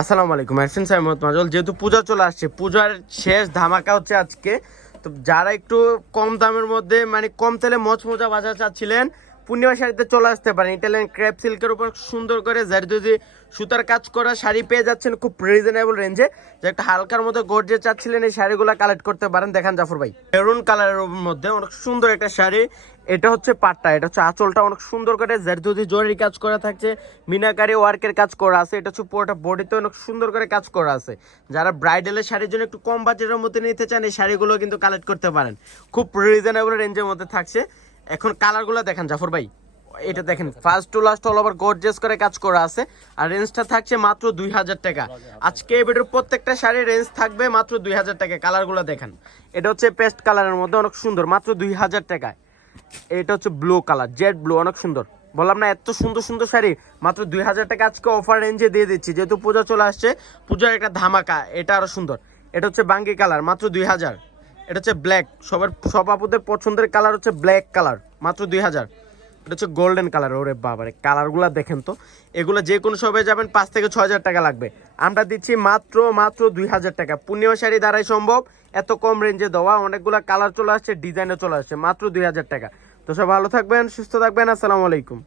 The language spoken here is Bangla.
আসসালামু আলাইকুম আরফিন সাহেব মোহাম্মদ মাজল। যেহেতু পূজা চলে আসছে, পূজার শেষ ধামাকা হচ্ছে আজকে। তো যারা একটু কম দামের মধ্যে মানে কম তেলে মচমচা বাজার চাচ্ছিলেন, পূর্ণিমা শাড়িতে চলে আসতে পারেন। ইটালিয়ান ক্রেপ সিল্কের উপর সুন্দর করে জারদুজি সুতার কাজ করা শাড়ি পেয়ে যাচ্ছেন খুব রিজনেবল রেঞ্জে। যে একটা হালকার মধ্যে গর্জে চাচ্ছিলেন, এই শাড়িগুলো কালেক্ট করতে পারেন। দেখান জাফর ভাই, মেরুন কালারের মধ্যে অনেক সুন্দর একটা শাড়ি। এটা হচ্ছে পাটটা, এটা হচ্ছে আঁচলটা অনেক সুন্দর করে জারদুজি জরির কাজ করা থাকছে, মিনাকারি ওয়ার্কের কাজ করা আছে। এটা হচ্ছে পুরোটা বডিতে অনেক সুন্দর করে কাজ করা আছে। যারা ব্রাইডালের শাড়ির জন্য একটু কম বাজেটের মধ্যে নিতে চান, এই শাড়িগুলো কিন্তু কালেক্ট করতে পারেন, খুব রিজনেবল রেঞ্জের মধ্যে থাকছে। এখন কালারগুলো দেখেন জাফর ভাই, এটা দেখেন first to last all over gorgeous করে কাজ করা আছে। আর রেঞ্জটা থাকছে মাত্র 2000 টাকা। আজকে এই ভিডিওর প্রত্যেকটা শাড়ির রেঞ্জ থাকবে মাত্র 2000 টাকা। কালারগুলো দেখেন, এটা হচ্ছে পেস্ট কালারের মধ্যে অনেক সুন্দর, মাত্র 2000 টাকায়। এটা হচ্ছে ব্লু কালার, জেড ব্লু, অনেক সুন্দর। বললাম না এত সুন্দর সুন্দর শাড়ি মাত্র 2000 টাকা আজকে অফার রেঞ্জে দিয়ে দিচ্ছি, যেহেতু পূজা চলে আসছে, পূজার একটা ধামাকা। এটা আরো সুন্দর, এটা হচ্ছে বাঙ্গি কালার, মাত্র 2000। এটা হচ্ছে ব্ল্যাক, সব আপুদের পছন্দের কালার হচ্ছে ব্ল্যাক কালার, মাত্র 2000। এটা হচ্ছে গোল্ডেন কালার। ওরে বাবারে, কালারগুলো দেখেন তো, এগুলো যে কোনো শপে যাবেন 5 থেকে 6000 টাকা লাগবে, আমরা দিচ্ছি মাত্র মাত্র 2000 টাকা। পূর্ণিমা শাড়ি দ্বারাই সম্ভব এত কম রেঞ্জে দেওয়া। অনেকগুলো কালার চলে আসছে, ডিজাইনও চলে আসছে, মাত্র 2000 টাকা। তো সব ভালো থাকবেন, সুস্থ থাকবেন, আসসালামু আলাইকুম।